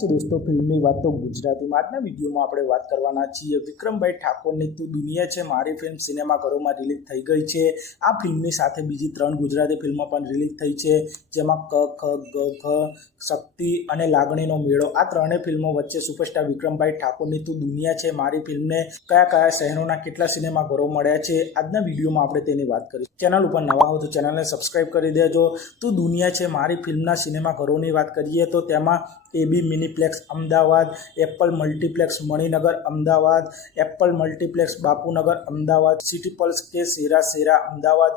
दोस्तों फिल्मની વાત તો ગુજરાતીમાં આજના વિડીયોમાં આપણે વાત કરવાના છીએ વિક્રમભાઈ ઠાકોરની તું દુનિયા છે મારી ફિલ્મ સિનેમાઘરોમાં રિલીઝ થઈ ગઈ છે। આ ફિલ્મની સાથે બીજી 3 ગુજરાતી ફિલ્મો પણ રિલીઝ થઈ છે, જેમાં ક ખ ગ ઘ, શક્તિ અને લાગણીનો મેળો આ ત્રણેય ફિલ્મો વચ્ચે સુપરસ્ટાર વિક્રમભાઈ ઠાકોરની તું દુનિયા છે મારી ફિલ્મને કયા કયા શહેરોના કેટલા સિનેમાઘરો મળ્યા છે આજના વિડીયોમાં આપણે તેની વાત કરીશું। ચેનલ ઉપર નવા હો તો ચેનલને સબસ્ક્રાઇબ કરી દેજો। તું દુનિયા છે મારી ફિલ્મના સિનેમાઘરોની વાત કરીએ તો તેમાં AB Miniplex Ahmedabad, Apple Multiplex Maninagar Ahmedabad, Apple Multiplex Bapunagar Ahmedabad, City Pulse કે શેરા Ahmedabad,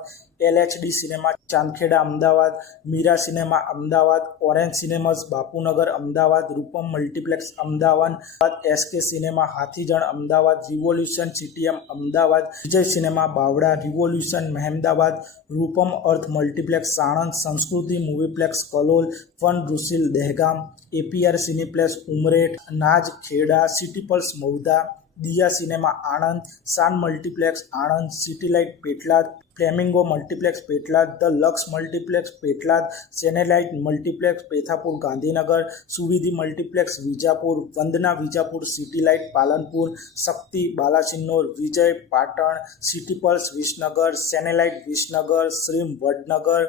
LHD Cinema Chandkheda Ahmedabad, Meera Cinema Ahmedabad, Orange Cinemas Bapunagar Ahmedabad, Rupam Multiplex Ahmedabad, SK Cinema Hathijan Ahmedabad, Revolution CTM Ahmedabad, Vijay Cinema Bavda, Revolution Mehmedabad, Rupam Earth Multiplex Sanand, Sanskruti Movieplex Kalol, Fun રૂસિલ Dehgam, APR Cineplex Umreth, Naaz Kheda, City Pulse Mahudha, Diya Cinema Anand, સાન Multiplex Anand, city Light Petlad, Flamingo Multiplex Petlad, the Lux Multiplex Petlad, Cinelight Multiplex Pethapur Gandhinagar, Suvidhi Multiplex Vijapur, Vandana Vijapur, City Light Palanpur, Shakti Balasinor, Vijay Patan, City Pulse Visnagar, Cinelight Visnagar, Shreem Vadnagar,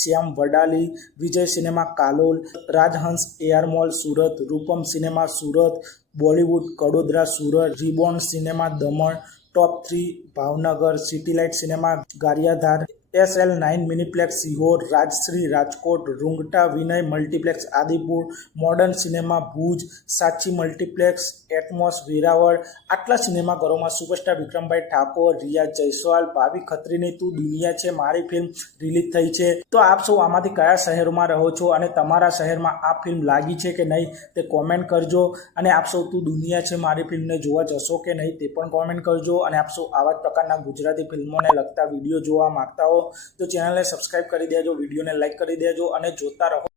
Shyam Vadali, Vijay Cinema Kalol, Rajhans AR Mall Surat, Rupam Cinema Surat, Bollywood Kadodara Surat, Ribbon Cinema Daman, Top 3 Bhavnagar, City Light Cinema Gariyadhar, SL9 Miniplex Sihor, Rajshree Rajkot, Rungta Vinay Multiplex Adipur, Modern Cinema Bhuj, સાચી multiplex, Atmos Veraval આટલા સિનેમાઘરોમાં superstar વિક્રમભાઈ ઠાકોર, રિયા જયસ્વાલ, ભાવિ ખત્રીની તું દુનિયા છે મારી film release થઈ છે। તો આપ સૌ આમાંથી કયા શહેરોમાં રહો છો અને તમારા શહેરમાં આ ફિલ્મ લાગી છે કે નહીં તે કોમેન્ટ કરજો, અને આપ સૌ તું દુનિયા છે મારી ફિલ્મને જોવા જશો કે નહીં તે પણ કોમેન્ટ કરજો। અને આપ સૌ આવા જ પ્રકારના ગુજરાતી ફિલ્મોને લગતા વિડીયો જોવા માંગતા હો તો ચેનલને સબસ્ક્રાઇબ કરી દેજો, વિડીયોને લાઇક કરી દેજો અને જોતા રહો।